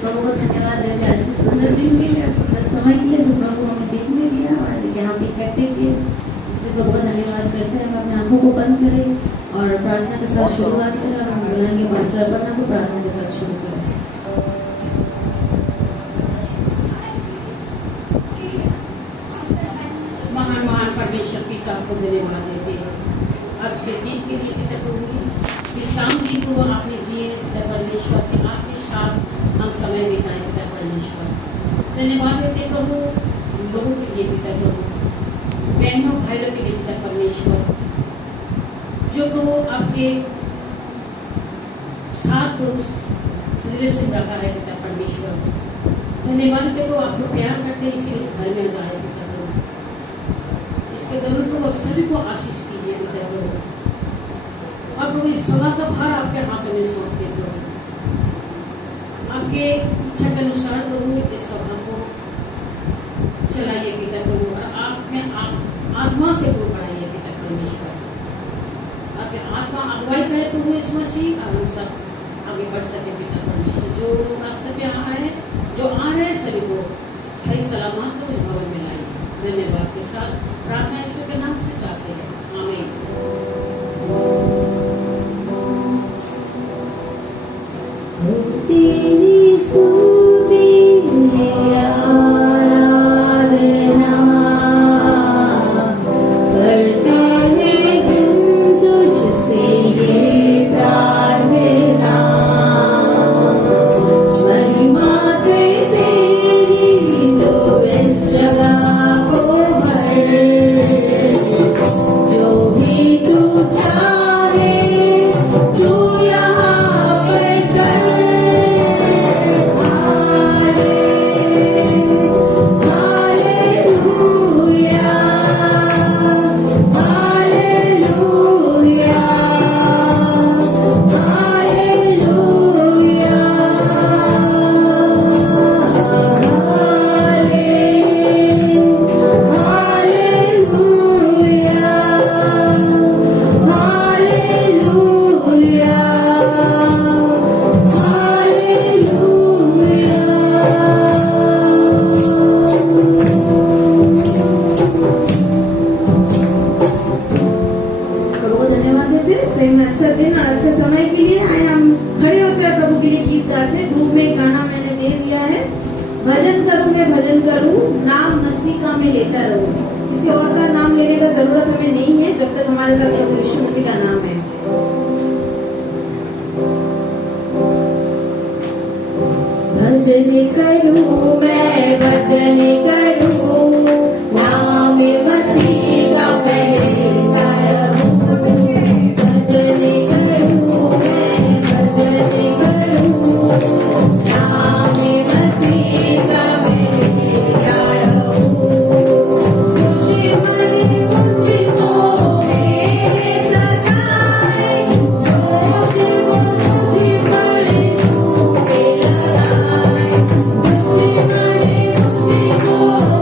प्रभु को धन्यवाद देते हैं आज के सुंदर दिन के लिए और सुंदर समय के लिए जो प्रभु हमें देखने दिया और यहाँ पे इकट्ठे किए, इसलिए प्रभु का धन्यवाद करते हैं। हम अपने आंखों को बंद करें और प्रार्थना के साथ शुरुआत करें और हम बुलाएंगे पास्टर अपर्णा को प्रार्थना के साथ शुरू करें। महान महान परमेश्वर पिता को धन्यवाद देते हैं आज के दिन के लिए पिता प्रभु इस शाम दिन को आपने दिए पिता परमेश्वर के आपके साथ हम समय बिताए पिता परमेश्वर। धन्यवाद देते प्रभु हम लोगों के लिए पिता प्रभु बहनों भाइयों के लिए पिता परमेश्वर जो प्रभु आपके साथ प्रभु रिलेशन रखा है पिता परमेश्वर। धन्यवाद देते प्रभु आपको प्यार करते हैं इसीलिए इस घर में जाए पिता इसके दौरान प्रभु सभी को आशीष कीजिए पिता प्रभु और प्रभु इस सभा का भार आपके हाथों में सौंपते प्रभु आपके इच्छा के अनुसार प्रभु इस सभा को चलाइए पिता प्रभु और आप में आत्मा से प्रभु बढ़ाइए पिता परमेश्वर। आपके आत्मा अगुवाई करे प्रभु इस मसीह और हम सब आगे बढ़ सके पिता परमेश्वर। जो लोग रास्ते पे आ रहे हैं जो आ रहे हैं सभी को सही सलामत को उस भवन में लाइए। धन्यवाद के साथ प्रार्थना यीशु के नाम से चाहते हैं, आमीन। तेरी स्तुति Oh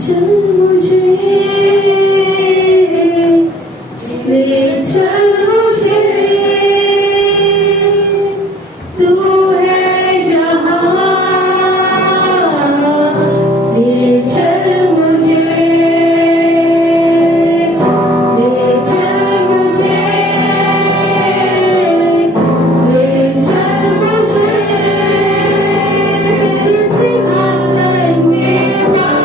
चल मुझे, ले चल मुझे, तू है जहाँ, ले चल मुझे, ले चल मुझे, ले चल मुझे, सिंहासन के पास,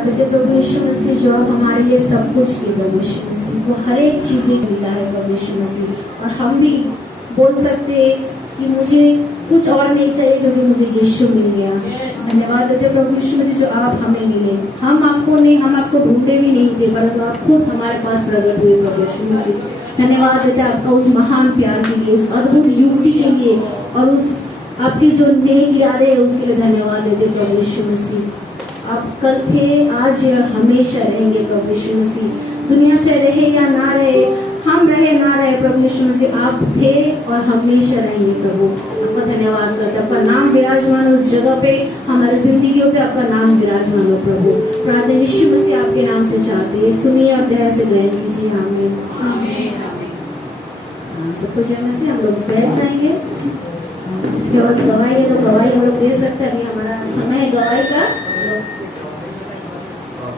धन्यवाद देते प्रभु यीशु मसीह, जो आप हमारे लिए सब कुछ किए प्रभु यीशु मसीह, वो हर एक चीजें मिला है प्रभु यीशु मसीह। और हम भी बोल सकते हैं कि मुझे कुछ और नहीं चाहिए क्योंकि मुझे यीशु मिल गया। धन्यवाद देते प्रभु यीशु मसीह, जो आप हमें मिले। हम आपको ढूंढे भी नहीं थे, परंतु आप खुद हमारे पास प्रकट हुए प्रभु यीशु मसीह। धन्यवाद देते आपका उस महान प्यार के लिए, उस अद्भुत युक्ति के लिए और उस आपकी जो नेक इरादे है उसके लिए धन्यवाद देते प्रभु यीशु मसीह। आप कल थे, आज और हमेशा रहेंगे प्रभु यीशु मसीह। दुनिया से रहे या ना रहे, हम रहे ना रहे प्रभु यीशु मसीह, आप थे और हमेशा रहेंगे प्रभु। आपका धन्यवाद करते, आपका नाम विराजमान उस जगह पे, हमारी जिंदगियों पे आपका नाम विराजमान हो प्रभु। प्रार्थना यीशु मसीह आपके नाम से चाहते हैं, सुनिए और दया से ग्रहण कीजिए। आमीन। सबको जय मसीह। हम लोग बैठ जाएंगे। इसके बाद गवाही है तो गवाही हम लोग दे सकते हैं। अभी हमारा समय है गवाही का।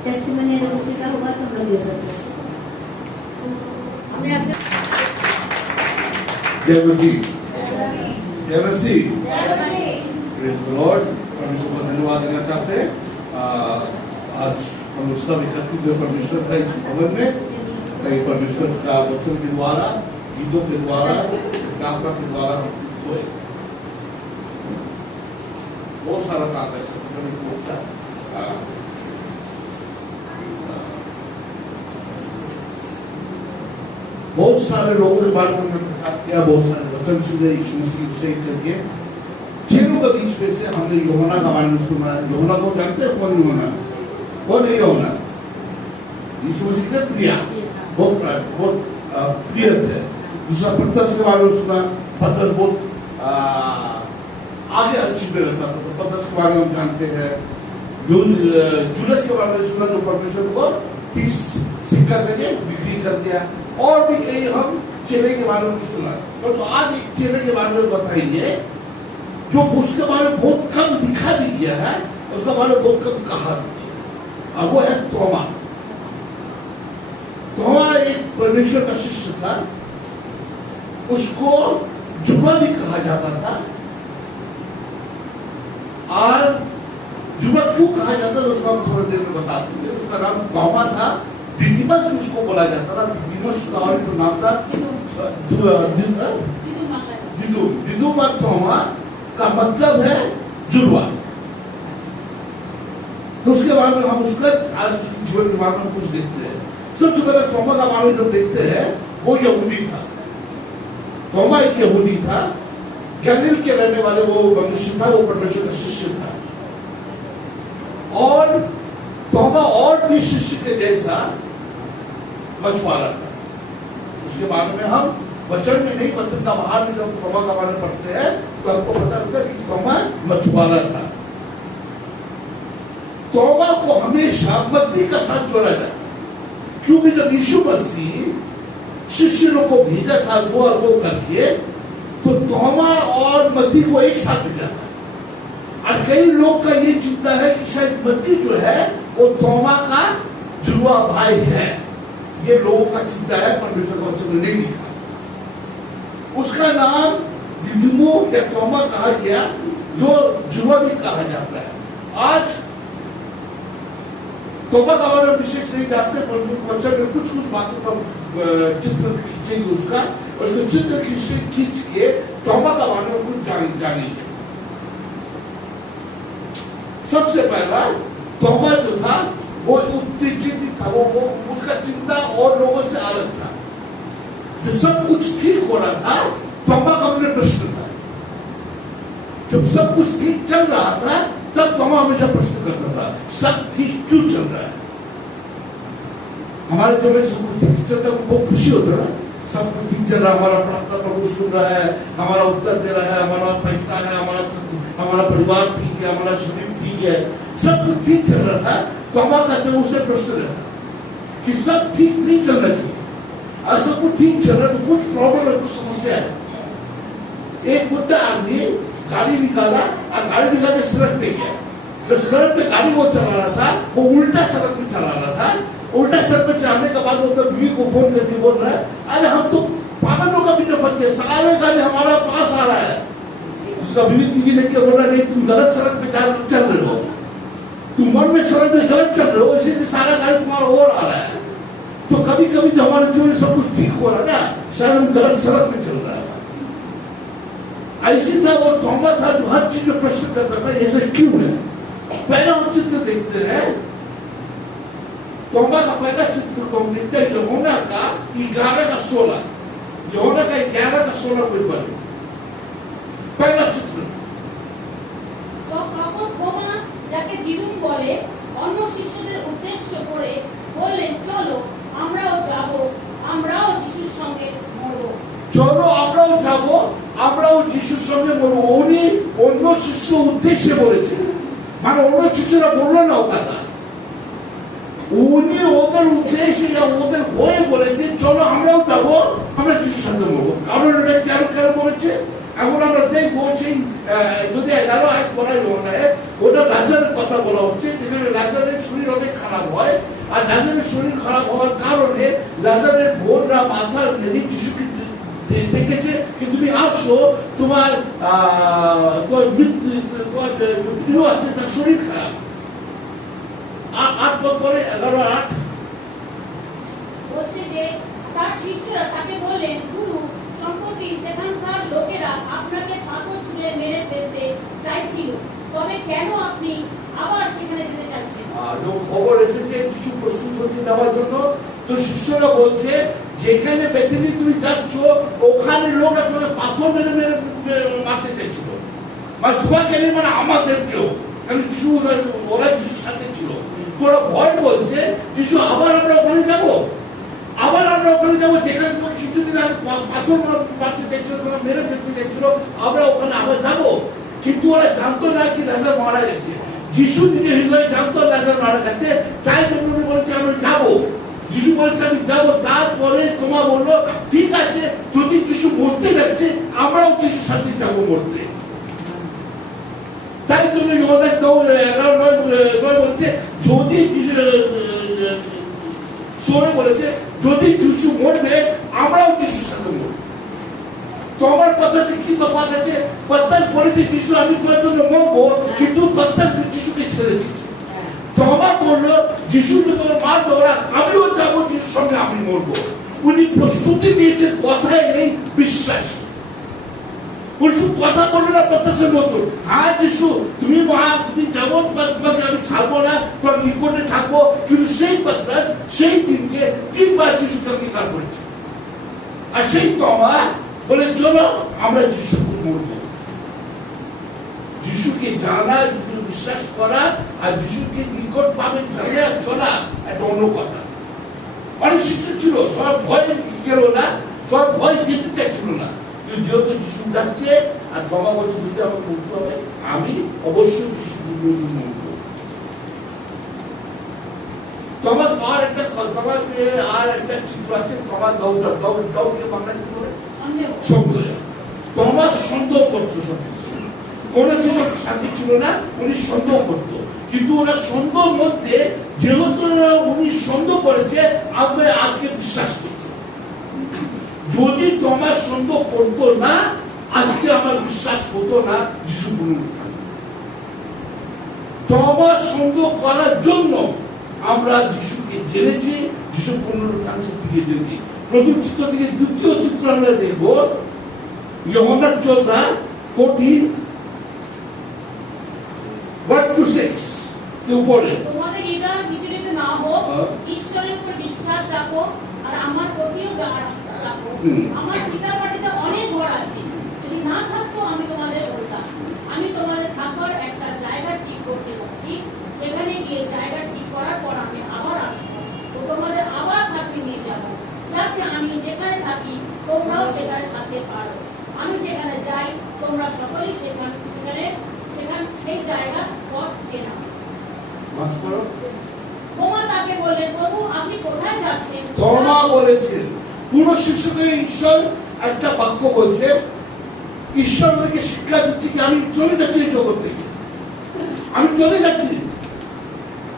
टेस्टिमनी अगर किसी का होगा तो हम लोग दे सकते हैं। जय मसीह, जय मसीह, प्रेज़ द लॉर्ड। परमेश्वर को धन्यवाद देना चाहते हैं। आज हम लोग सब एकत्रित जो परमेश्वर का इस भवन में, कई परमेश्वर का वचन के द्वारा, गीतों के द्वारा, प्रार्थना के द्वारा हम हुए। बहुत सारा काम है, बहुत सारे लोगों के बारे में प्रचार किया, बहुत सारे वचन सुने यीशु मसीह से करके। चेलों के बीच में से हमने यूहन्ना का बारे में सुना। यूहन्ना को जानते हैं? कौन यूहन्ना? कौन है यूहन्ना? यीशु मसीह का प्रिय, बहुत प्रिय थे। दूसरा पतरस के बारे में सुना। पतरस बहुत आगे अच्छी में रहता था, तो पतरस के बारे में हम जानते हैं। जूलस के बारे में सुना, जो परमेश्वर को 30 सिक्का करके बिक्री कर दिया। और भी कई हम चेले के बारे में सुना। तो आज एक चेले के बारे में बताइए जो उसके बारे में बहुत कम दिखा भी गया है, उसके बारे में बहुत कम कहा भी गया। अब वो है तोमा। तोमा एक परमेश्वर का शिष्य था। उसको जुबा भी कहा जाता था। और जुबा क्यों कहा जाता था उसको हम थोड़ी देर में बता देंगे। उसका नाम तोमा था। दिदिमस उसको बोला जाता था। दिदिमस का और जो नाम था दिदुमा तोमा का मतलब है जुड़वा। तो उसके बारे में हम उसका आज जीवन के बारे में कुछ देखते हैं। सबसे पहले तोमा का बारे में जो देखते हैं वो यहूदी था। तोमा एक यहूदी था, गलील के रहने वाले वो मनुष्य था, वो परमेश्वर का शिष्य था। और तोमा और भी शिष्य के जैसा मछुआरा था। उसके बारे में हम वचन में नहीं, वचन का बाहर में जब तोमा का बारे में पढ़ते हैं तो हमको पता लगता है कि तोमा मछुआरा था। तोमा को हमेशा मत्ती का साथ जोड़ा जाता है, क्योंकि जब यीशु मसीह शिष्यों को भेजा था वो और वो करके, तो तोमा और मत्ती को एक साथ भेजा था। और कई लोग का ये चिंता है कि शायद मत्ती जो है वो तोमा का जुड़वा भाई है। ये लोगों का चिंता है, परमेश्वर का वचन नहीं लिखा। उसका नाम दिदिमो या तोमा कहा गया, जो जुड़वा भी कहा जाता है। आज तोमा का बारे में विशेष नहीं जानते, पर वचन में कुछ कुछ बातों का चित्र खींचेंगे उसका, उसको चित्र खींच के तोमा का बारे में कुछ जानेंगे। सबसे पहला तोमा जो था वो उत्तेजित था, वो उसका चिंता और लोगों से अलग था। जब सब कुछ ठीक हो रहा था, तोमा का अपने प्रश्न था। जब सब कुछ ठीक चल रहा था, तब तोमा हमेशा प्रश्न करता था, सब ठीक क्यों चल रहा है? हमारे जो में सब कुछ ठीक चलता है, बहुत खुशी होता है। सब कुछ ठीक चल रहा है, हमारा प्रार्थना प्रभु सुन रहा है, हमारा उत्तर दे रहा है, हमारा पैसा है, हमारा परिवार ठीक है, हमारा शरीर ठीक है, सब कुछ ठीक चल रहा था। तोमा कहते हैं उसने प्रश्न रखा कि सब ठीक नहीं चलना चाहिए। और सब कुछ ठीक चल रहा है तो कुछ प्रॉब्लम है, कुछ समस्या है। एक बुढ़ा आदमी गाड़ी निकाला और गाड़ी निकाल के सड़क पे गया। जब सड़क पे गाड़ी वो चला रहा था, वो उल्टा सड़क पे चला रहा था। उल्टा सड़क पे चलाने के बाद वो अपने बीवी को फोन करके बोल रहा है, अरे हम तो पागलों का भी फंस गए, सगावे गाड़ी हमारा पास आ रहा है। उसका बीवी टीवी देख के बोल रहा, नहीं तुम गलत सड़क पे चल रहे हो। तुम मन में समझ में गलत चल रहे हो, इसलिए सारा कार्य तुम्हारा और आ रहा है। तो कभी कभी जो हमारे जीवन में सब कुछ ठीक हो रहा है ना, शायद हम गलत सड़क में चल रहा है। ऐसी था वो तोमा था जो हर चीज में प्रश्न करता था, ऐसा क्यों है। पहला हम चित्र देखते हैं, तोमा का पहला चित्र को हम देखते हैं यूहन्ना का 11:16, यूहन्ना का 11:16 कोई पढ़े पहला चित्र। তখন থোমা, যাকে দিদুম বলে, অন্য শিষ্যদের উদ্দেশ্য করে বললেন, চলো আমরাও যাব, আমরাও যিশুর সঙ্গে মরব। চলো আমরাও যাব, আমরাও যিশুর সঙ্গে মরব। উনি অন্য শিষ্য উদ্দেশ্যে বলেছেন, মানে অন্য শিষ্যরা বললো না ও কথা, উনি ওদের উদ্দেশ্যে ওদের হয়ে বলেছেন চলো আমরাও যাব, আমরা যিশুর সঙ্গে মরব। কারণ এটা কেন বলেছে এখন আমরা দেখবো। সেই যদি 11 আয়াত পড়া হয়, ওটা লাজারের কথা বলা হচ্ছে, যেখানে লাজারের শরীর অনেক খারাপ হয়। আর লাজারের শরীর খারাপ হওয়ার কারণে লাজারের বোনরা মাথার নিয়ে যিশুকে দেখেছে কি তুমি আসো, তোমার প্রিয় আছে, তার শরীর খারাপ। 8 পরে 11:8 বলছে যে তার শিষ্যরা তাকে বললেন, গুরু, সম্প্রতি সেখানকার লোকেরা আপনাকে পাথর ছুঁড়ে মেরে ফেলতে চাইছিল, তবে কেন আপনি আবার সেখানে যেতে চাচ্ছেন? যখন খবর এসেছে যিশু প্রস্তুত হচ্ছে যাওয়ার জন্য, তো শিষ্যরা বলছে যেখানে বেথেনি তুমি যাচ্ছ ওখানে লোকরা তোমাকে পাথর মেরে মেরে মারতে চাইছিল, মানে তোমাকে নেই, মানে আমাদেরকেও। কারণ যিশু ওরা যিশুর সাথে ছিল, তোরা ভয় বলছে যিশু আবার আমরা ওখানে যাব, আবার আমরা ওখানে যাবো যেখানে তোমার কিছুদিন আগে পাথর মারতে চাইছিল, তোমাকে মেরে ফেলতে চাইছিল, আমরা ওখানে আবার যাবো। কিন্তু ওরা জানতো না কি লাজার মারা গেছে। যিশু নিজের হৃদয়ে জানতো লাজার মারা গেছে, তাই উনি বলেছে আমি যাবো। যিশু বলেছে আমি যাবো। তারপরে তোমা বললো ঠিক আছে, যদি যিশু মরতে যাচ্ছে আমরাও যিশুর সাথে যাবো মরতে। তাই জন্য 11:9 বলছে যদি সোরে বলেছে যদি যিশু মরবে আমরাও যিশুর সাথে মরব। তোমার কথা কি তফাৎ আছে? পত্তাস বলেছে যিশু আমি তোমার জন্য মরবো, কিন্তু পত্তাস যিশুকে ছেড়ে দিচ্ছে। তোমা বললো যিশু তোমার মারবে, ওরা আমিও যাবো যিশুর সঙ্গে, আমি মরবো। উনি প্রস্তুতি নিয়েছেন, কথায় নেই বিশ্বাস। শুধু কথা বললো না পত্তাসের মতো, হ্যাঁ যিশু তুমি তুমি যাবো, তোমাকে আমি ছাড়বো না, তোমার নিকটে থাকবো। কিন্তু সেই পত্তাস সেই দিনকে 3 বার যিশুকে অঙ্গীকার করেছে। আর সেই তোমা বলে চলো আমরা যিশুকে মরবো। যিশুকে জানা, যিশু বিশ্বাস করা আর যিশুকে নিকট পাবেন জানা চলা একটা অন্য কথা। অনেক শিশু ছিল, সব ভয় গেল না, সব ভয় যেতে চাইছিল না। যেহেতু যিশু যাচ্ছে আর তোমা বলছে যদি আমাকে মরতে হবে, আমি অবশ্যই যিশুর জন্য মরবো। তোমার আর একটা চিত্র আছে, তোমার দৌড়কে বাংলা কি বলে? সন্দেহ। তোমার সন্দেহ করতো সবকিছু, কোন জিনিস শান্তি ছিল না, উনি সন্দেহ করতো। কিন্তু ওরা সন্দেহের মধ্যে যেহেতু উনি সন্দেহ করেছে, আমি আজকে বিশ্বাস করছি। যদি তোমার সন্দেহ করতো না, আজকে আমার বিশ্বাস হতো না যিশু পুনরুত্থান। তোমার সন্দেহ করার জন্য আমরা যিশুকে জেনেছি, যিশু পুনরুত্থান সত্যিকে জেনেছি। প্রথম চিত্র থেকে দ্বিতীয় চিত্র আমরা দেখব, য়োহানা 14:1-6 উপরে। তোমাদের হৃদয় বিচলিত না হোক, ঈশ্বরের উপর বিশ্বাস রাখো আর আমার প্রতিও আস্থা রাখো। আমার পিতার বাড়িতে অনেক ঘর আছে, যদি না থাকতো আমি তোমাদের বলতাম। আমি তোমাদের থাকার একটা জায়গা ঠিক করতে যাচ্ছি, সেখানে গিয়ে জায়গা ঠিক করার পর আমি আবার আসবো তো তোমাদের আবার কাছে নিয়ে যাব, যাতে আমি যেখানে থাকি তোমরাও সেখানে থাকতে পারো। আমি যেখানে যাই তোমরা সকলেই সেই জায়গা পথ চেনো। তোমা তাকে বললেন, প্রভু আপনি কোথায় যাচ্ছেন? তোমা বলেছেন, কোন শিশুকে ঈশ্বর একটা বাক্য বলছে, ঈশ্বর ওদেরকে শিক্ষা দিচ্ছে কি আমি চলে যাচ্ছি এই জগৎ থেকে, আমি চলে যাচ্ছি।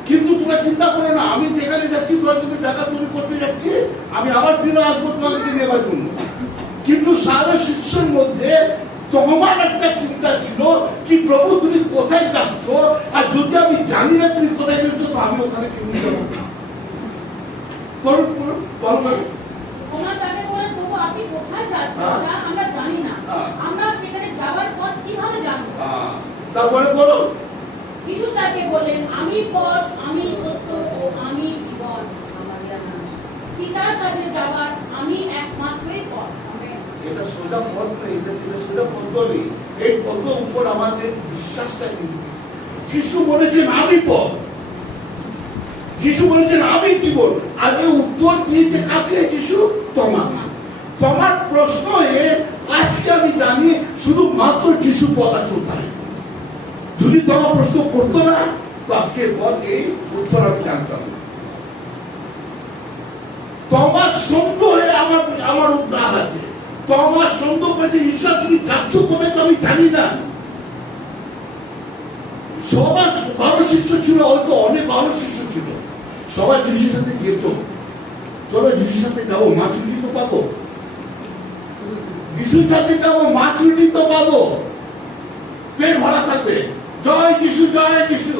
কিন্তু তোমরা চিন্তা করো না, আমি যেখানে যাচ্ছি তোমার জন্য জায়গা তৈরি করতে যাচ্ছি, আমি আবার ফিরে আসবো তোমাদেরকে নেবার জন্য। কিন্তু সারা শিষ্যের মধ্যে তোমার একটা চিন্তা ছিল কি প্রভু তুমি কোথায় যাচ্ছ, আর যদি আমি জানি না তুমি কোথায় যাচ্ছ তো আমি ওখানে কেউ যাবো না। করুন করুন বলবেন ওনার তাকে বলেন, প্রভু আপনি কোথায় যাচ্ছেন তা আমরা জানি না, আমরা সেখানে যাওয়ার পথ কিভাবে জানবো? তারপরে বলো। যিশু তাকে বললেন, আমি পথ, আমি সত্য ও আমি জীবন, পিতার কাছে যাওয়ার আমি একমাত্রই পথ। এটা সোজা পথ না, এটা সোজা পথ নেই। এই পথের উপর আমাদের বিশ্বাসটা কিন্তু যিশু বলেছেন আমি পথ, যিশু বলেছেন আমি জীবন, আর এই উত্তর দিয়েছে কাকে? যিশু তোমার প্রশ্ন আজকে আমি জানি শুধুমাত্র যিশু পথ আছে উদ্ধারের জন্য। যদি তোমার প্রশ্ন করতো না তো আজকের পথ এই উত্তর আমি জানতাম না। তোমার সন্দেহ হয়ে আমার উদ্ধার আছে। তোমার সন্দেহ করেছে ঈশ্বর তুমি যাচ্ছ কোথায় তো আমি জানি না। সবার ভালো শিষ্য ছিল, হয়তো অনেক ভালো শিষ্য ছিল, সবাই যিশুর সাথে যেত। চলো যিশুর সাথে যাবো, মাছ রুটি তো পাবো, যিশুর সাথে যাবো মাছ রুটি তো পাবো, পেট ভরা থাকবে, জয় যিশু জয় যিশু,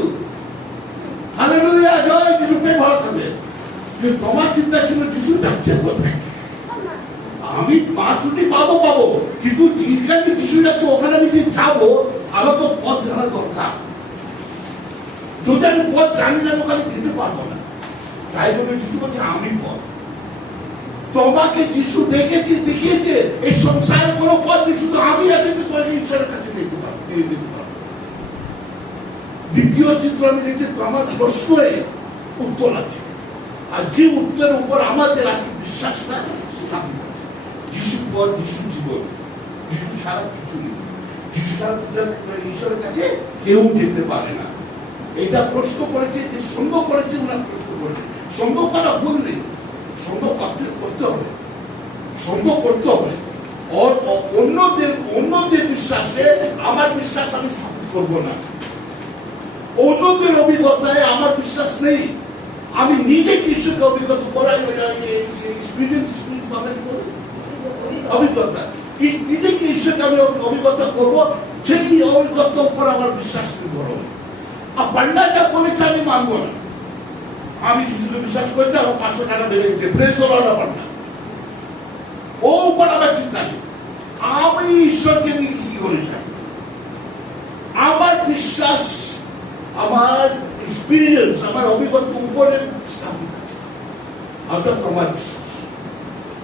হালেলুয়া জয় যিশু, পেট ভরা থাকবে। কিন্তু তোমার চিন্তা ছিল যিশু যাচ্ছে কোথায়, আমি মাছ রুটি পাবো, কিন্তু যেখানে যিশু যাচ্ছে ওখানে আমি যে যাবো আমার তো পথ জানা দরকার। যদি আমি পথ জানি না ওখানে যেতে পারবো না। তাই জন্য যিশু বলছে আমি পথ। তোমাকে যিশু দেখিয়েছে এই সংসারে কোনো পথ নেই, শুধু আমি আছি যে তোমাকে ঈশ্বরের কাছে দেখতে পারবো। দ্বিতীয় চিত্র আমি দেখছি আমার প্রশ্নে উত্তর আছে, আর যে উত্তরের উপর আমাদের আজকে বিশ্বাসটা স্থাপিত আছে। যিশু পথ, যিশু জীবন, যিশু ছাড়া কিছু নেই। যিশু ছাড়া ঈশ্বরের কাছে কেউ যেতে পারে না। এটা প্রশ্ন করেছে, যে সন্দেহ করেছে ওরা প্রশ্ন করেছে। সন্দেহ করা ভুল নেই, সন্দেহ করতে হবে, সন্দেহ করতে হবে। অন্যদের বিশ্বাসে আমার বিশ্বাস আমি স্থাপিত করবো না। অন্যদের অভিজ্ঞতায় আমার বিশ্বাস নেই। আমি নিজে যিশুকে অভিজ্ঞতা করাই অভিজ্ঞতা, নিজেকে ঈশ্বরকে আমি অভিজ্ঞতা করবো, সেই অভিজ্ঞতার উপর আমার বিশ্বাস করবো। আর পান্ডাটা বলেছে আমি মানবো না। আমি যিশুকে বিশ্বাস করছি, আমার 500 টাকা বেড়ে গেছে, প্রেজ হলো পান্ডা, ও উপর আমার চিন্তা নেই। আমি ঈশ্বরকে নিয়ে কি করে চাই? আমার বিশ্বাস, আমার এক্সপিরিয়েন্স, আমার অভিজ্ঞতা উপরে স্থাপিত আছে। অর্থাৎ তোমার বিশ্বাস।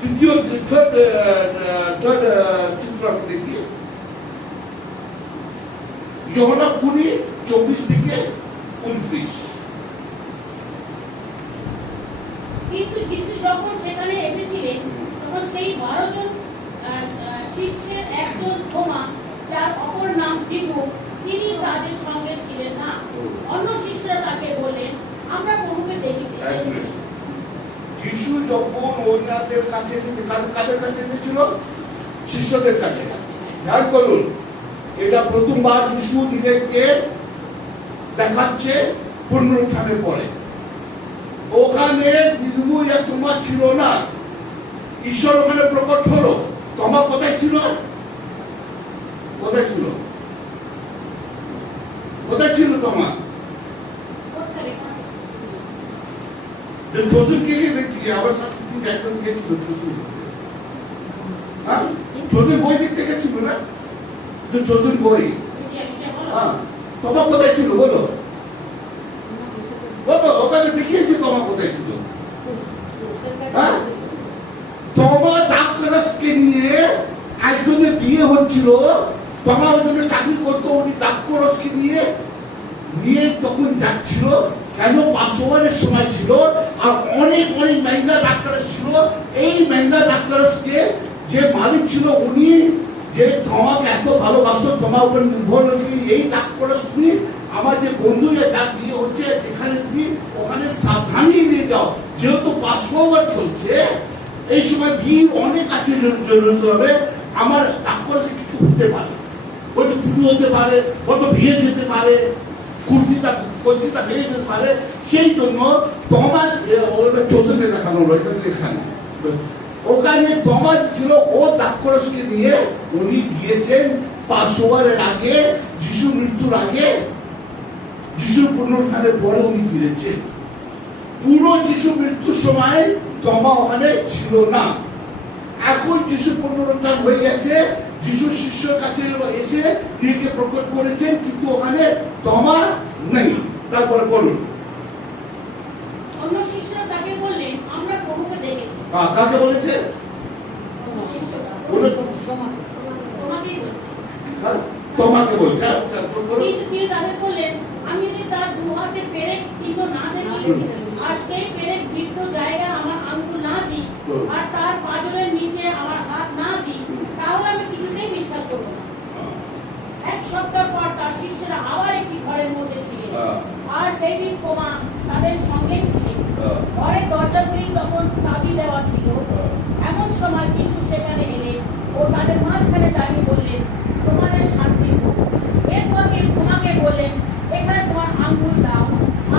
তৃতীয় থার্ড চিত্র আমি দেখি ইয়োহানা 20:24 থেকে 29। কিন্তু যিশু যখন সেখানে এসেছিলেন তখন সেই 12 জন শিষ্যের একজন থোমা, যার অপর নাম দিদিমু, তিনি তাদের সঙ্গে ছিলেন না। অন্য শিষ্যরা তাকে বললেন, আমরা প্রভুকে দেখেছি। যিশু যখন ওনাদের কাছে এসেছে, কাদের কাছে এসেছিল? শিষ্যদের কাছে। ধ্যান করুন, এটা প্রথমবার যিশু নিজেকে দেখাচ্ছে পুনরুত্থানের পরে। ওখানে দিদিমু তোমার ছিল না, ঈশ্বর ওখানে প্রকট হলো। তোমার কোথায় ছিল? কোথায় ছিল? কোথায় ছিল তোমার? শ্বশুরকে দেখছি আমার সাথে একজন গেছিল, শ্বশুর শ্বশুর বই দেখতে গেছিল না, শ্বশুর বই। তোমার কোথায় ছিল বলো, বলো, ওখানে দেখিয়েছে তোমার কোথায় ছিল। তোমার দাক্ষরসকে নিয়ে একজনের বিয়ে হচ্ছিল, তোমার ওই জন্য চাকরি করতো, উনি দাক্ষরসকে নিয়ে তখন যাচ্ছিল। কেন? পাসওয়ারের সময় ছিল, আর অনেক মেহঙ্গা দাক্ষরস ছিল। এই মেহঙ্গা দাক্ষরসকে যে মালিক ছিল, উনি যে তোমাকে এত ভালোবাসতো, তোমার উপর নির্ভর হয়েছে, এই দাক্ষরস তুমি আমার যে বন্ধুরা যার বিয়ে হচ্ছে যেখানে তুমি ওখানে সাবধানে নিয়ে যাও, যেহেতু পাসওয়ার চলছে, এই সময় ভিড় অনেক আছে জেরুজালেমে, আমার দাক্ষরসে কিছু হতে পারে, হয়তো চুরি হতে পারে, হয়তো ভেঙে যেতে পারে, কলসিটা ভেঙে যেতে পারে। সেই জন্য তোমার চোষকে দেখানো হলো, এখানে ওখানে তোমার ছিল, ও দাক্ষরসকে নিয়ে উনি গিয়েছেন পাসওভারের আগে, যিশু মৃত্যুর আগে, যিশুর পুনরুত্থানের পরে উনি ফিরেছেন। পুরো যিশু মৃত্যুর সময় তমা ওখানে ছিল না। এখন যিশু পুনরুত্থান হয়ে গেছে, যিশুর শিষ্যর কাছে এসে তিনিকে প্রকট করেছেন, কিন্তু ওখানে তমা নেই। তারপরে বলুন, অন্য শিষ্যরা তাকে বললেন, আমরা প্রভুকে দেখেছি। কাকে বলেছে? শিষ্যরা তোমাকেই বলছে। তোমাকে বলছে। তিনি তাদের বললেন, আমি যদি তার দু হাতে পেরেক চিহ্ন না দেখি আর সেই পেরেক বৃদ্ধ জায়গায় আমার আঙ্গুল না দিই আর তার পাঁজরের নিচে আমার হাত না দিই, তাহলে আমি কিছুতেই বিশ্বাস করব না। এক সপ্তাহ পর তার শিষ্যরা আবার একটি ঘরের মধ্যে ছিলেন, আর সেই দিন তোমা তাদের সঙ্গে ছিলেন। ঘরের দরজাগুলি তখন চাবি দেওয়া ছিল। এমন সময় যিশু সেখানে এলেন ও তাদের মাঝখানে দাঁড়িয়ে বললেন, তোমাদের শান্তি হোক। এরপর তিনি তোমাকে বললেন, এখানে তোমার আঙ্গুল দাও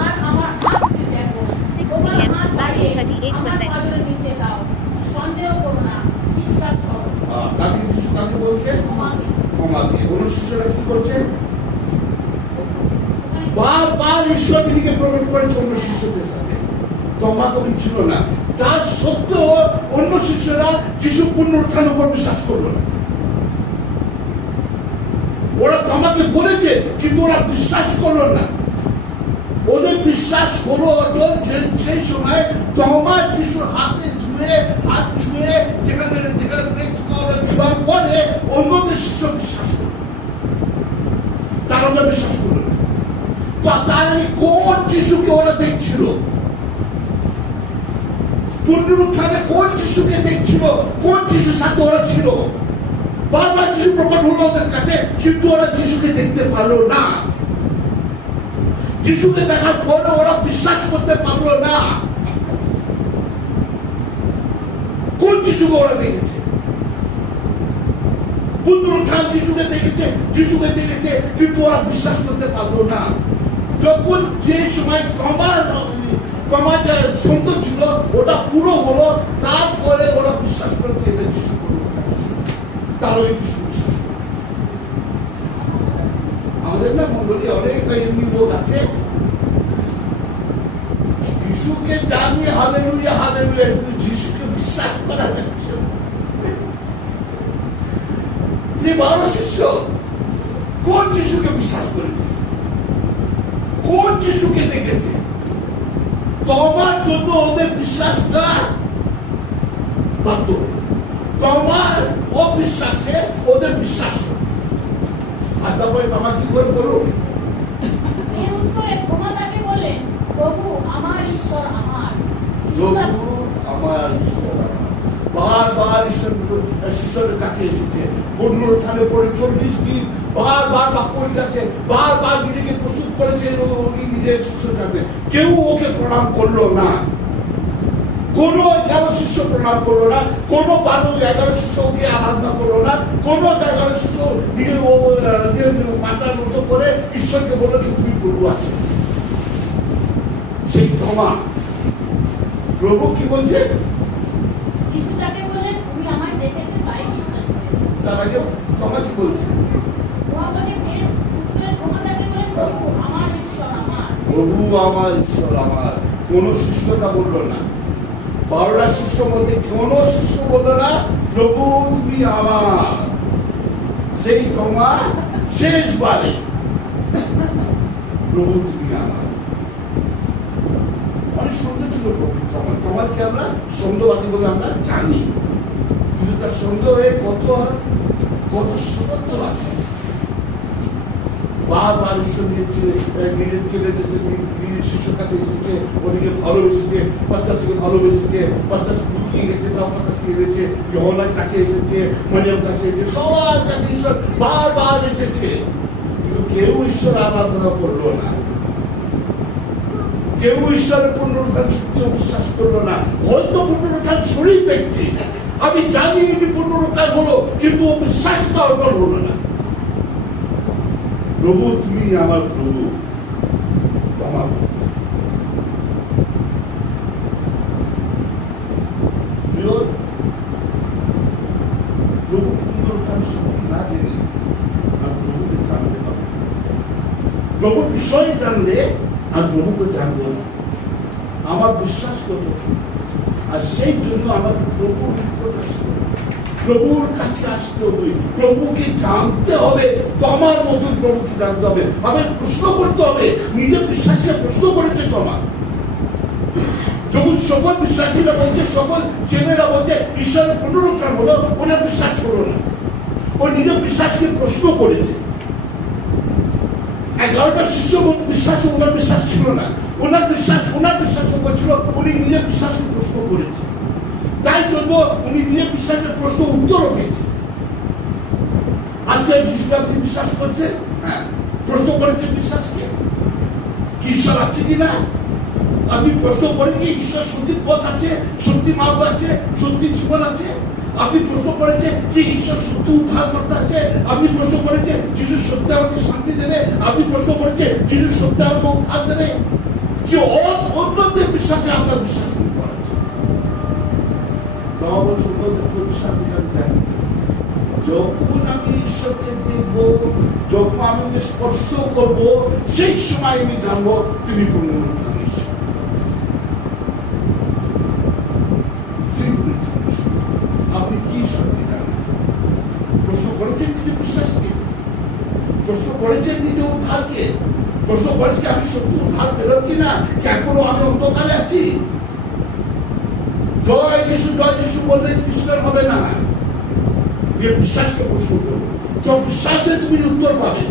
আর আমার হাতটি দেখো। তোমার হাত বাড়িয়ে আমার পাঁজরের নিচে দাও। সন্দেহ করো না, বিশ্বাস করো। কাকে যিশু কাকে বলছে? তোমাকে। তোমাকে। অন্য শিষ্যরা কি করছে? বারবার ঈশ্বর নিজেকে প্রকট করেছে অন্য শিষ্যদের সাথে। তমা তখন ছিল না, তার সত্ত্বেও অন্য শিষ্যরা যিশু পুনরুত্থানের উপর বিশ্বাস করলো না। ওরা তমাকে বলেছে, কিন্তু ওরা বিশ্বাস করলো না। ওদের বিশ্বাস হলো সেই সময় তমা যিশুর হাতে ধুয়ে, হাত ছুঁয়ে, যেখানে যেখানে ব্রেক ছোঁয়ার পরে অন্যদের শিষ্য বিশ্বাস করলো, তারা ওদের বিশ্বাস করলো না। তাহলে কোন যিশুকে ওরা দেখছিল? পুনরুত্থানে কোন যিশুকে দেখছিল? কোন যিশুর সাথে ওরা ছিল? বারবার যিশু প্রকট হলো ওদের কাছে, কিন্তু ওরা যিশুকে দেখতে পারলো না। যিশুকে দেখার পরে ওরা বিশ্বাস করতে পারলো না। কোন যিশুকে ওরা দেখেছে? পুনরুত্থান যিশুকে দেখেছে, যিশুকে দেখেছে, কিন্তু ওরা বিশ্বাস করতে পারলো না। যখন যে সময় কমার সুন্দর ছিল, ওটা পুরো হলো, তারপরে ওরা বিশ্বাস করতে যিশু তাহলে যিশু বিশ্বাস করে। আমাদের না মন্ডলী অনেক এমনি লোক আছে, যিশুকে জানিয়ে হালেলুয়া হালেলুয়া, কিন্তু যিশুকে বিশ্বাস করা যাচ্ছে। যে 12 শিষ্য কোন যিশুকে বিশ্বাস করেছে? কোন যিশুকে দেখেছে? তোমার জন্য ওদের বিশ্বাসটা বাধ্য, তোমার অবিশ্বাসে ওদের বিশ্বাস। আর তারপরে তোমার কি করে বলো? এর উত্তরে তোমা তাকে বললেন, প্রভু আমার ঈশ্বর আমার। প্রভু আমার ঈশ্বর আমার। বারবার ঈশ্বরের কাছে এসেছে। পুনরুত্থানের পরে 40 দিন বারবার বাক্যের কাছে বারবার নিজেকে প্রস্তুত করেছে উনি নিজের শিষ্যের কাছে। কেউ ওকে প্রণাম করলো না। কোন 11 শিষ্য প্রণাম করলো না, কোন 11 শিষ্য ওকে আরাধনা করলো না, কোন 11 শিষ্য মাথার মতো করে ঈশ্বরকে বললো কি তুমি প্রভু আছে। সেই তমা প্রভু কি বলছে? যিশু তাকে বললেন, তুমি আমায় দেখেছো তাই বিশ্বাস করেছো। তার আগে তমা কি বলছে? তোমা তাকে বললেন, প্রভু আমার ঈশ্বর আমার। প্রভু আমার ঈশ্বর আমার। কোন শিষ্যটা বললো না। 12টা শিষ্য মধ্যে কোন শিষ্য বললো না প্রভু তুমি আমার। সেই তমা শেষবারে প্রভু তুমি আমার। অনেক সুন্দর ছিল প্রভু তমা। তোমাকে আমরা সন্দেহবাদী বলে আমরা জানি, কিন্তু তার সন্দেহে কত কত সত্য আছে। বারবার ঈশ্বর নিজের ছেলেদের নিজের শিশুর কাছে এসেছে, ওদিকে ভালোবেসেছে, পদ্মাসকে ভালোবেসেছে, পদ্মাস লুকিয়ে গেছে, তাও পদ্মাসকে এনেছে, ইহনার কাছে এসেছে, মরিয়ম কাছে এসেছে, সবার কাছে ঈশ্বর বারবার এসেছে, কিন্তু কেউ ঈশ্বর আরাধনা করলো না। কেউ ঈশ্বরের পুনরুত্থান সত্যিও বিশ্বাস করলো না। হয়তো পুনরুত্থান শরীর দেখছে, আমি জানি যে পুনরুত্থান হলো, কিন্তু ও বিশ্বাসটা অর্জন হলো না। প্রভু তুমি আমার প্রভু তোমার প্রভু পুনরুত্থান সত্যি না জেনে বিষয় জানলে আর প্রভুকে জানবো না, আমার বিশ্বাস করবো। আর সেই জন্য আমাকে প্রভুর নিকট আসতে হবে, প্রভুর কাছে আসতে হবে, প্রভুকে জানতে হবে। তো আমার মতন প্রভুকে জানতে হবে, আমাকে প্রশ্ন করতে হবে। নিজের বিশ্বাসীরা প্রশ্ন করেছে তোমার, যখন সকল বিশ্বাসীরা বলছে, সকল ছেলেরা বলছে ঈশ্বরের পুনরুত্থান হলো, ওনার বিশ্বাস হলো না। ও নিজের বিশ্বাসকে প্রশ্ন করেছে। 11টা শিষ্য বিশ্বাস, ওনার বিশ্বাস ছিল না। ওনার বিশ্বাস ছিল, উনি নিজের বিশ্বাসকে প্রশ্ন করেছে। তাই জন্য উনি নিজের বিশ্বাসের প্রশ্ন উত্তর পেয়েছে। আজকে যিশুকে আপনি বিশ্বাস করছেন? হ্যাঁ, প্রশ্ন করেছেন বিশ্বাসকে, কি ঈশ্বর আছে কিনা? আপনি প্রশ্ন করেন কি ঈশ্বর সত্যি পথ আছে, সত্যি মার্গ আছে, সত্যি জীবন আছে? আপনি প্রশ্ন করেছেন যে ঈশ্বর সত্যি উদ্ধার করতে আছে? আপনি প্রশ্ন করেছেন যিশু সত্যি আমাকে শান্তি দেবে? আপনি প্রশ্ন করেছেন যিশু সত্যি আমাকে উদ্ধার দেবে? কি অন্যদের বিশ্বাসে আপনার বিশ্বাস করা আছে? বিশ্বাস দিয়ে আমি জানি, যখন আমি ঈশ্বরকে দেখব, যখন আমি স্পর্শ করব, সেই সময় আমি জানবো তিনি পুনরুত্থান ঈশ্বর। আপনি কি সত্যি জানেন? প্রশ্ন করেছেন নিজের বিশ্বাসকে, প্রশ্ন করেছেন নিজের উদ্ধারকে, প্রশ্ন করেছেন আমি সত্যি উদ্ধার পেলাম কিনা, এখনো আমি অন্ধকারে আছি? জয় যিশু বললে খ্রিস্টান হবে না। বিশ্বাসকে প্রশ্ন করবো, যখন বিশ্বাসে তুমি উত্তর পাবে।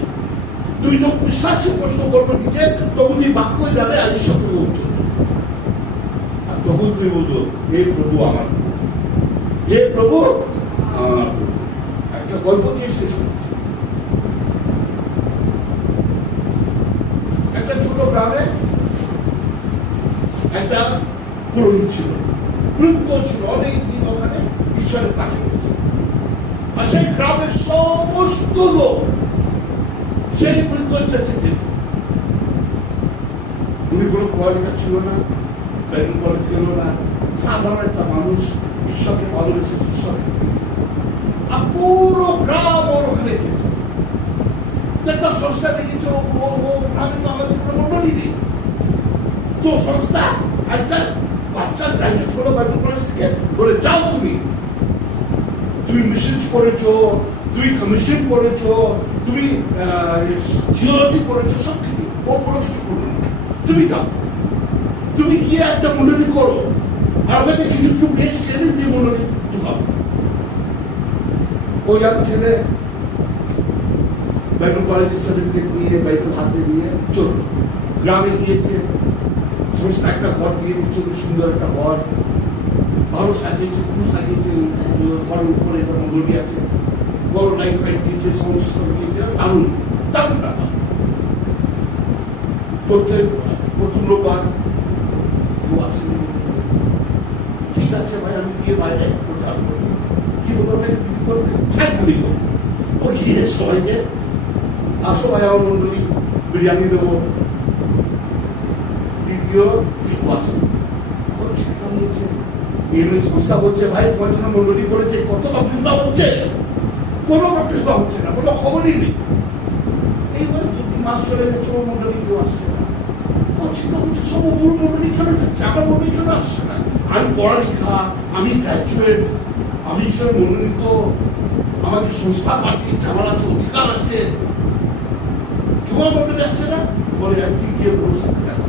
তুমি যখন বিশ্বাসে প্রশ্ন করবে নিজে, তখন তুমি বাক্য যাবে আর ঈশ্বরকে উত্তর, আর তখন তুমি বলবো হে প্রভু আমার, হে প্রভু আমার। একটা গল্প দিয়ে শেষ হচ্ছে। একটা ছোট গ্রামে একটা পুরোহিত ছিল, বৃদ্ধ ছিল, অনেক দিন ওখানে ঈশ্বরের কাজ করেছে। আর সেই গ্রামের সমস্ত লোক সেই বৃদ্ধর কাছে যেত। উনি কোনো পড়ালেখা ছিল না, কলেজ ছিল না, সাধারণ একটা মানুষ, ঈশ্বরকে ভালোবেসে ঈশ্বরকে, আর পুরো গ্রাম ওর ওখানে যেত। একটা সংস্থা দেখেছে, ও গ্রামে তো আমাদের কোনো মন্ডলী নেই, তো সংস্থা একটা বাচ্চা গ্রাজুয়েট হলো বাইবেল কলেজ থেকে, বলে যাও তুমি মিশন করেছো, তুমি কমিশন করেছো, তুমি থিওলজি করেছো, সব কিছু। ও কোনো কিছু করবে না, তুমি যাও, তুমি গিয়ে একটা মন্ডলী করো, আর ওখানে কিছু কিছু বেশ কেনে দিয়ে মন্ডলী ঢুকাও। ওই এক ছেলে বাইবেল কলেজের সার্টিফিকেট নিয়ে, বাইবেল হাতে নিয়ে চলল, গ্রামে গিয়েছে। সংস্থা একটা ঘর দিয়ে দিচ্ছে, সুন্দর একটা ঘর, ভালো সাজিয়েছে, খুব সাজিয়েছে। ঘরের উপরে একটা মন্ডলী আছে, বড় লাইট ফাইট দিয়েছে, সমস্ত দিয়েছে, দারুণ দারুণ ব্যাপার। প্রথম রোববার কেউ আসেনি। ঠিক আছে ভাই, আমি গিয়ে বাইরে প্রচার করি। কি বলতে করতে ছাই করি, ও গিয়ে সবাইকে আসো ভাই আমার মন্ডলী, বিরিয়ানি দেবো। দ্বিতীয় কেউ আসে, ও চিন্তা নিয়েছে। সংস্থা বলছে ভাই তোমার জন্য মন্ডলী করেছে, কত বক্তৃতা হচ্ছে, কোনো বক্তৃতা হচ্ছে না, কোনো খবরই নেই। এইবার 2-3 মাস চলে গেছে, ও মন্ডলী কেউ আসছে না। ও চিন্তা করছে সব ওর মন্ডলী কেন যাচ্ছে, আমার মন্ডলী কেন আসছে না? আমি পড়ালেখা, আমি গ্র্যাজুয়েট, আমি ঈশ্বর মনোনীত, আমাকে সংস্থা পাঠিয়েছে, আমার আছে অধিকার আছে, তোমার মন্ডলী আসছে না? বলে একদিন গিয়ে ওর সাথে দেখা,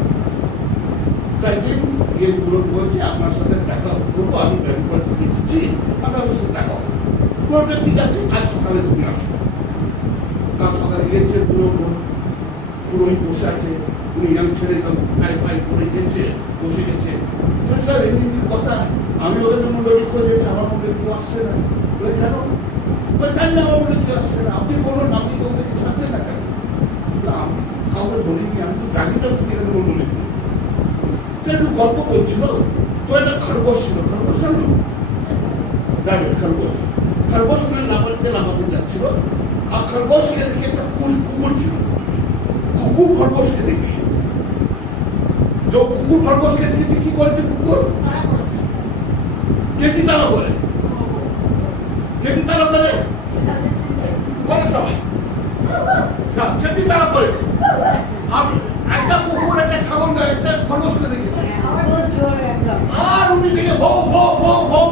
তাই গিয়ে বলছে আপনার সাথে দেখা করবো, আমি ব্যাংক থেকে এসেছি, আপনার সাথে দেখা করবো। বলবে ঠিক আছে, কাল সকালে তুমি আসো। কাল সকালে গিয়েছে, পুরোহিত বসে আছে, উনি ইয়াং ছেলে ফাই করে গিয়েছে, বসে গেছে। স্যার এমনি কথা, আমি ওদের মন্ডলী করে দিয়েছি, আমার মন্ডলী কেউ আসছে না। বলে কেন? জানি না আমার মন্ডলী কেউ আসছে না। আপনি বলুন, আপনি ওদেরকে ছাড়ছেন না কেন? আমি কাউকে বলিনি, আমি তো জানি না তুমি এখানে মন্ডলী করেছো। একটু গল্প করছিল, তো একটা খরগোশ ছিল, খরগোশ জানো? খরগোশ, খরগোশ মানে লাফাতে যাচ্ছিল, আর খরগোশকে দেখে একটা কুকুর ছিল, কুকুর খরগোশকে দেখে গিয়েছে। কুকুর খরগোশকে দেখেছে, কি করেছে কুকুর? কে কি তারা করে? কে কি তারা করে? বলে সবাই কে কি তারা করেছে? আমি একটা কুকুর একটা ছাগল একটা খরগোশকে দেখেছি बहुत जोर है एकदम আর উনি দেখে বউ বউ বউ বউ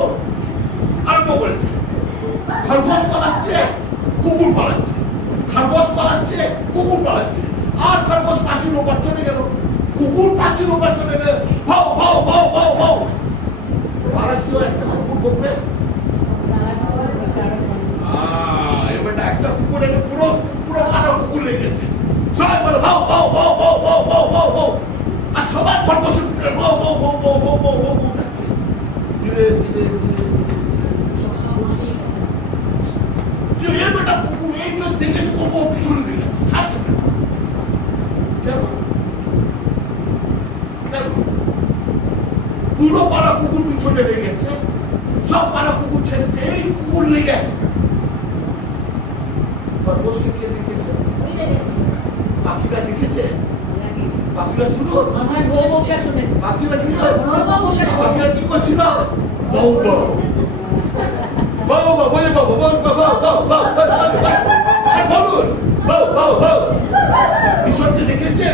আরম্ভ করেছে খরগোশ পালাচ্ছে কুকুর পালাচ্ছে খরগোশ পালাচ্ছে কুকুর পালাচ্ছে আর খরগোশ পাঁচিল ওপর চলে গেল কুকুর পাঁচিল ওপর চলে গেল বউ বউ বউ বউ বউ পালা কি একটা কুকুর বকবে এবারটা একটা কুকুর এটা পুরো পুরো পাটা কুকুর লেগেছে সবাই বলে বউ বউ বউ বউ বউ বউ বউ বউ আর সবাই খরগোশের ভিতরে বউ বউ বউ বউ বউ বউ বউ বউ যাচ্ছে ধীরে ধীরে ধীরে এবারটা কুকুর এই তো দেখে কুকুর পিছনে দিকে যাচ্ছে ছাড়ছে না কেন কেন পুরো পাড়া কুকুর পিছনে লেগেছে সব পাড়া কুকুর ছেড়েছে এই কুকুর লেগে আছে খরগোশকে কে দেখেছে পাখিরা দেখেছে পাখিরা শুনো আমার বউ বউটা শুনেছে পাখিরা কি হয় পাখিরা কি করছিল বউ বউ বউ বউ বলে বউ বউ বউ বউ বউ বউ আর বলুন বউ বউ বউ ঈশ্বরকে দেখেছে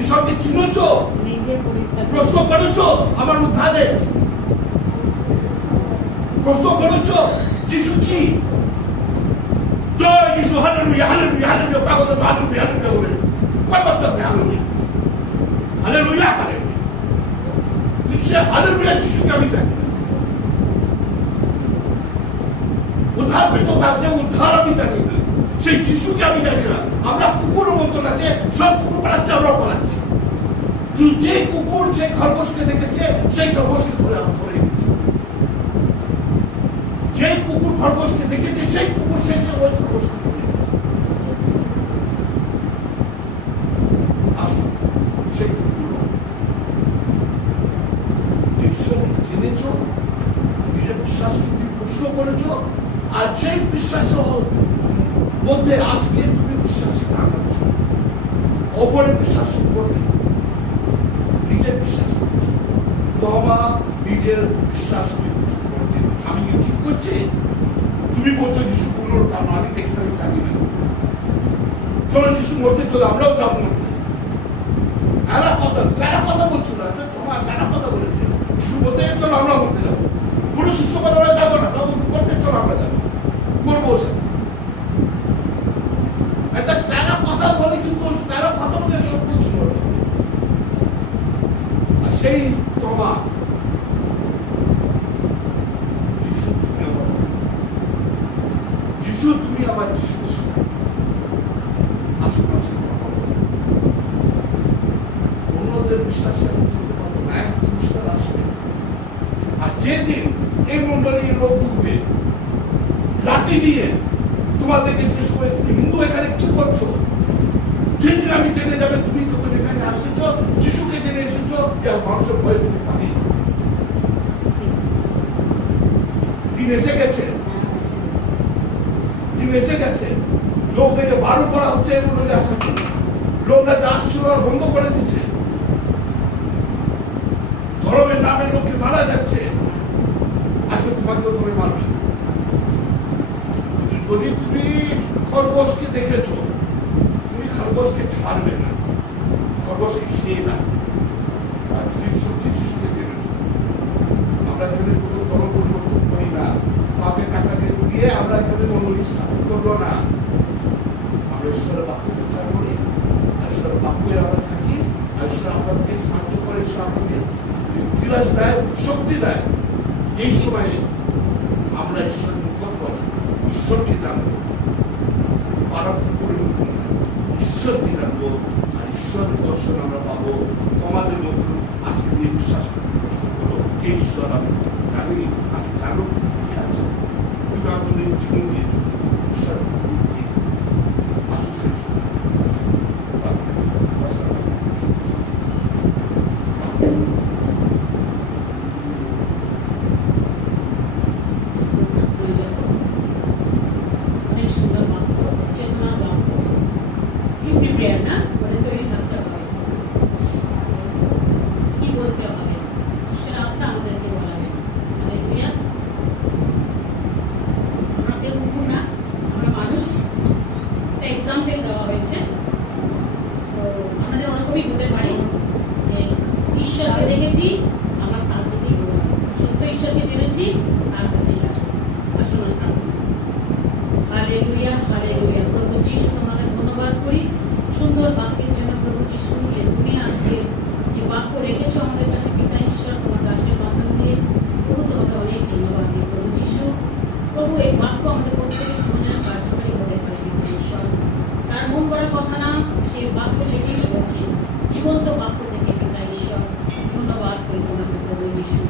ঈশ্বরকে চিনেছ নিজে পরীক্ষা প্রশ্ন করেছ আমার উদ্ধারে প্রশ্ন করেছ যিশু কি জয় যিশু হালেলুয়া হালেলুয়া হালেলুয়া পাগল হালেলুয়া হালেলুয়া বলে কয় বছর হালেলুয়া হালেলুয়া হালেলুয়া সে হালেলুয়া যিশুকে আমি জানি উদ্ধার পেতে তাকে উদ্ধার আমি জানি না সেই যিশুকে আমি জানি না আমরা কুকুর মতন আছে সব কুকুর পালাচ্ছে আমরা পালাচ্ছি কিন্তু যে কুকুর সেই খরগোশকে দেখেছে সেই খরগোশকে ধরে ধরে নিচ্ছে যে কুকুর খরগোশকে দেখেছে সেই কুকুর সেই ওই খরগোশকে ধরে নিচ্ছে আসুন সেই কুকুর ঈশ্বরকে জেনেছ নিজের বিশ্বাসকে তুমি প্রশ্ন করেছ আর সেই বিশ্বাসের মধ্যে আজকে তুমি বিশ্বাসী আনাচ্ছ অপরের বিশ্বাস করবে নিজের বিশ্বাস তোমা নিজের বিশ্বাস করেছে আমি কি ঠিক করছি তুমি বলছো যিশু পুনরুত্থান আমি দেখতে আমি জানি না চলো যিশুর মধ্যে চলো আমরাও যাবো মধ্যে কারা কথা বলছো না তোমার কারা কথা বলেছে যিশুর মধ্যে চলো আমরা মধ্যে যাবো কোনো শিষ্যপাল ওরা যাবো না মধ্যে চলো আমরা যাবো বলবো একটা টানা কথা বলে কিন্তু তারা কথা বলে শক্তি ছিল আর সেই তোমা যিশু তুমি আমার যিশু আশেপাশে অন্যদের বিশ্বাসে আমি চলতে পারবো না একদিন ঈশ্বর আসবে আর যেদিন এই মন্ডলী লোক ঢুকবে লাঠি নিয়ে তোমাদেরকে জিজ্ঞেস করে তুমি হিন্দু এখানে কি করছো যেদিন আমি জেনে যাবে তুমি যখন এখানে আসেছ যিশুকে জেনে এসেছ মানুষের ভয় পেতে পারি দিন এসে গেছে দিন এসে গেছে লোকদেরকে বারণ করা হচ্ছে এই মন্ডলে আসার জন্য লোকরা যা আসছিল বন্ধ করে দিচ্ছে ধর্মের নামে লোককে মারা যাচ্ছে আজকে তোমাকেও ধরে মারবে যদি তুমি খরগোশকে দেখেছো তুমি খরগোশকে ছাড়বে না খরগোশকে খেয়ে না আর তুমি সত্যি যিশুকে জেনেছো আমরা এখানে কোনো ধর্ম পরিবর্তন করি না কাকে কাকাকে দিয়ে আমরা এখানে মন্ডলী স্থাপন করবো না আমরা ঈশ্বরের বাক্য প্রচার করি আর ঈশ্বরের বাক্যে আমরা থাকি আর ঈশ্বর আমাদেরকে সাহায্য করে ঈশ্বর আমাদেরকে ফিরাজ দেয় শক্তি দেয় এই সময়ে আমরা ঈশ্বরের নিকট হই ঈশ্বরকে জানবো ঈশ্বরকে জানবো আর ঈশ্বরের দর্শন আমরা পাবো তোমাদের মধ্যে আজকে নিয়ে বিশ্বাস করতে প্রশ্ন করো এই ঈশ্বর আমি জানি আমি জানো কি আছে তুমি আমাদের জীবন দিয়েছ ঈশ্বর আসো সেই অনেক সুন্দর বাক্য চেতনা বাক্য কি প্রিপেয়ার না মানে তৈরি থাকতে হবে কি বলতে হবে ঈশ্বর আত্মা আমাদেরকে বলাবে হালেলুয়া ঈশ্বরকে দেখেছি, আমার তার প্রতি গৌরব। সত্য ঈশ্বরকে জেনেছি, তার কাছে যাব। আসলে হালেলুয়া, হালেলুয়া। প্রভু যিশু, তোমাকে ধন্যবাদ করি সুন্দর বাক্যের জন্য। প্রভু যিশু, যে তুমি আজকে যে বাক্য রেখেছো আমাদের কাছে পিতা ঈশ্বর তোমার দাসের মাধ্যম দিয়ে, প্রভু তোমাকে অনেক ধন্যবাদ দিই। প্রভু যিশু, প্রভু এই বাক্য আমাদের প্রত্যেকের জীবনের কার্যকারী হতে পারে পিতা ঈশ্বর। তার মন করা কথা না, সেই বাক্য থেকেই বলছে, জীবন্ত বাক্য থেকে পিতা ঈশ্বর। ধন্যবাদ করি তোমাকে প্রভু যিশু।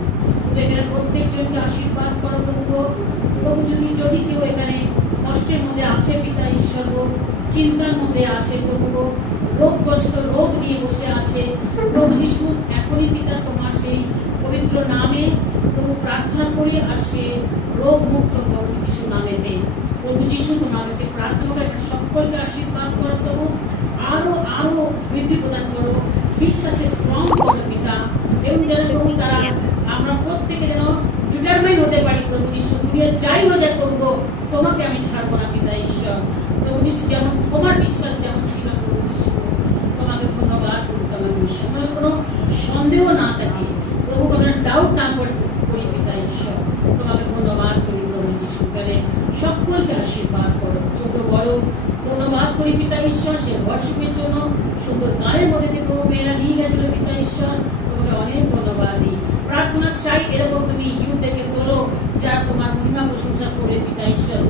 এখানে প্রত্যেকজনকে আশীর্বাদ করো প্রভু। প্রভু যদি কেউ এখানে কষ্টের মধ্যে আছে পিতা ঈশ্বর, চিন্তার মধ্যে আছে প্রভু, রোগগ্রস্ত, রোগ নিয়ে বসে আছে প্রভু যিশু, এখনই পিতা তোমার সেই পবিত্র নামে প্রভু প্রার্থনা করি, আর সে রোগ মুক্ত প্রভু যিশু নামেতে। প্রভু যিশু তোমার কাছে প্রার্থনা করে সকলকে আশীর্বাদ করো প্রভু, আরো আরো বৃদ্ধি প্রদান করো, বিশ্বাসে স্ট্রং করো পিতা, এবং যেন প্রভু তারা আমরা প্রত্যেকে যেন ডিটারমাইন হতে পারি প্রভু যিশু, দুনিয়া যাই হয়ে যায় প্রভু, তোমাকে আমি ছাড়বো না পিতা ঈশ্বর। প্রভু যিশু, যেমন তোমার বিশ্বাস যেমন ছিল প্রভু যিশু, তোমাকে ধন্যবাদ করি তোমার ঈশ্বর। মানে কোনো সন্দেহ না থাকে প্রভু, কোনো ডাউট না করি পিতা ঈশ্বর, তোমাকে ধন্যবাদ করি প্রভু যিশু। গেলে সকলকে আশীর্বাদ করো, ছোট বড় ধন্যবাদ করি পিতা ঈশ্বর। সে বর্ষিপের জন্য সুন্দর গানের মধ্যে দিয়ে প্রভু মেয়েরা নিয়ে গেছিল পিতা ঈশ্বর, তোমাকে অনেক ধন্যবাদ দিই। প্রার্থনা চাই এরকম তুমি ইউথদেরকে তোলো, যারা তোমার মহিমা প্রশংসা করে পিতা ঈশ্বর,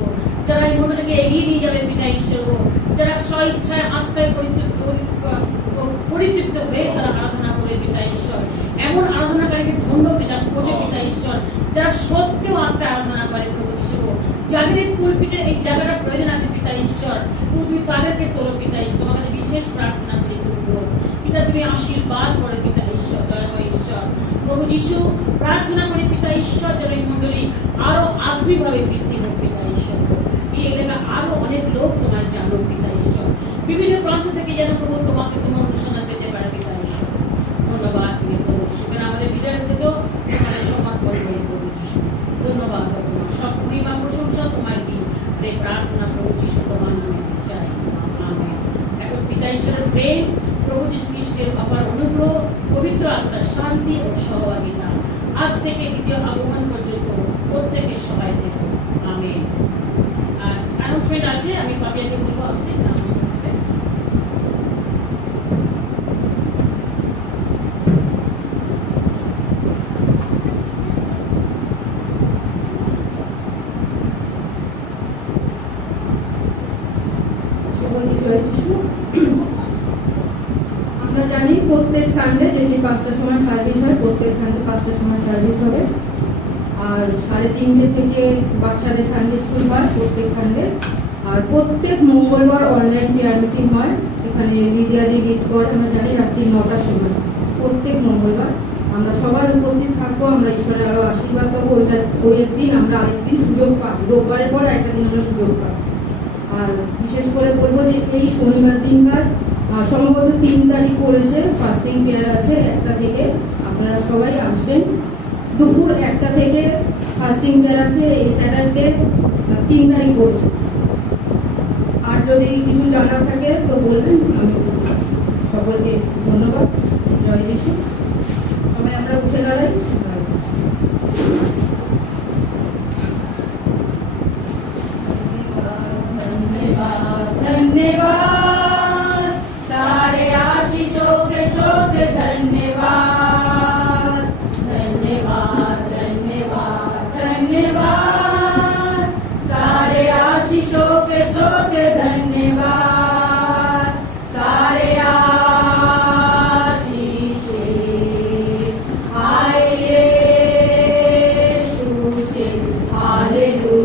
যারা এই মনটাকে এগিয়ে নিয়ে যাবে পিতা ঈশ্বর, যারা স্ব ইচ্ছায় আত্মায় পরিতৃপ্ত হয়ে তারা আরাধনা করে পিতা ঈশ্বর। এমন আরাধনাকারীকে ধন্য পিতা খোঁজে পিতা ঈশ্বর, যারা সত্যিও আত্মায় আরাধনা করে প্রভু যিশু। যাদের এই পুলপিটের এই জায়গাটা প্রয়োজন আছে পিতা ঈশ্বর, তুমি তাদেরকে তোলো পিতা ঈশ্বর। তোমার কাছে বিশেষ প্রার্থনা করি প্রভু পিতা, তুমি আশীর্বাদ করে পিতা ঈশ্বর, দয়াময় ঈশ্বর। প্রভু যিশু, প্রার্থনা করি পিতা ঈশ্বর, যেন এই মন্ডলী আরো আধুনিকভাবে বৃদ্ধি হোক পিতা ঈশ্বর। এই এলাকা আরো অনেক লোক তোমার জানো পিতা ঈশ্বর, বিভিন্ন প্রান্ত থেকে যেন প্রভু তোমাকে তোমার অনুসন্ধান পেতে পারে পিতা ঈশ্বর। ধন্যবাদ তুমি প্রভু যিশু, কেন আমাদের বিদায় থেকেও তোমাদের সমর্পণ করি প্রভু যিশু। ধন্যবাদ তোমার সব পরিমাণ প্রশংসা তোমায় দিই, এই প্রার্থনা প্রভু যিশু তোমার নামে চাই, আমেন। এখন পিতা ঈশ্বরের প্রেম, প্রভু যিশু খ্রিস্টের অপার অনুগ্রহ, পবিত্র আত্মার শান্তি ও সহভাগিতা আজ থেকে দ্বিতীয় আগমন পর্যন্ত প্রত্যেকের সবাই থেকে, আমেন। আর অ্যানাউন্সমেন্ট আছে, আমি পাপিয়াকে বলবো আসতে অ্যানাউন্সমেন্ট দেবেন। আমরা জানি প্রত্যেক সানডে যেটি 5টার সময় সার্ভিস হয়, প্রত্যেক সানডে 5টার সময় সার্ভিস হবে। আর 3:30 থেকে বাচ্চাদের সানডে স্কুল হয় প্রত্যেক সানডে। আর প্রত্যেক মঙ্গলবার অনলাইন প্রেয়ার মিটিং হয়, সেখানে লিডিয়াদি লিড করে। আমরা জানি রাত্রি 9টার সময় প্রত্যেক মঙ্গলবার আমরা সবাই উপস্থিত থাকবো। আমরা ঈশ্বরের আরো আশীর্বাদ পাবো। ওই একদিন আমরা আরেকদিন সুযোগ পাই, রোববারের পর একটা দিন আমরা সুযোগ পাই। আর বিশেষ করে বলবো যে এই শনিবার দিনকার সম্ভবত 3 তারিখ পড়েছে, ফাস্টিং প্রেয়ার আছে 1টা থেকে, আপনারা সবাই আসবেন। দুপুর 1টা থেকে ফাস্টিং প্রেয়ার আছে। এই স্যাটারডে 3 তারিখ পড়ছে। আর যদি কিছু জানার থাকে তো বলবেন, আমি সকলকে ধন্যবাদ। জয় যিশু। সবাই আমরা উঠে দাঁড়াই। धन्यवाद सारे आशीषों के स्रोत, धन्यवाद धन्यवाद धन्यवाद धन्यवाद सारे आशीषों के स्रोत, धन्यवाद सारे आशीषें आए यीशु से, हालेलुया।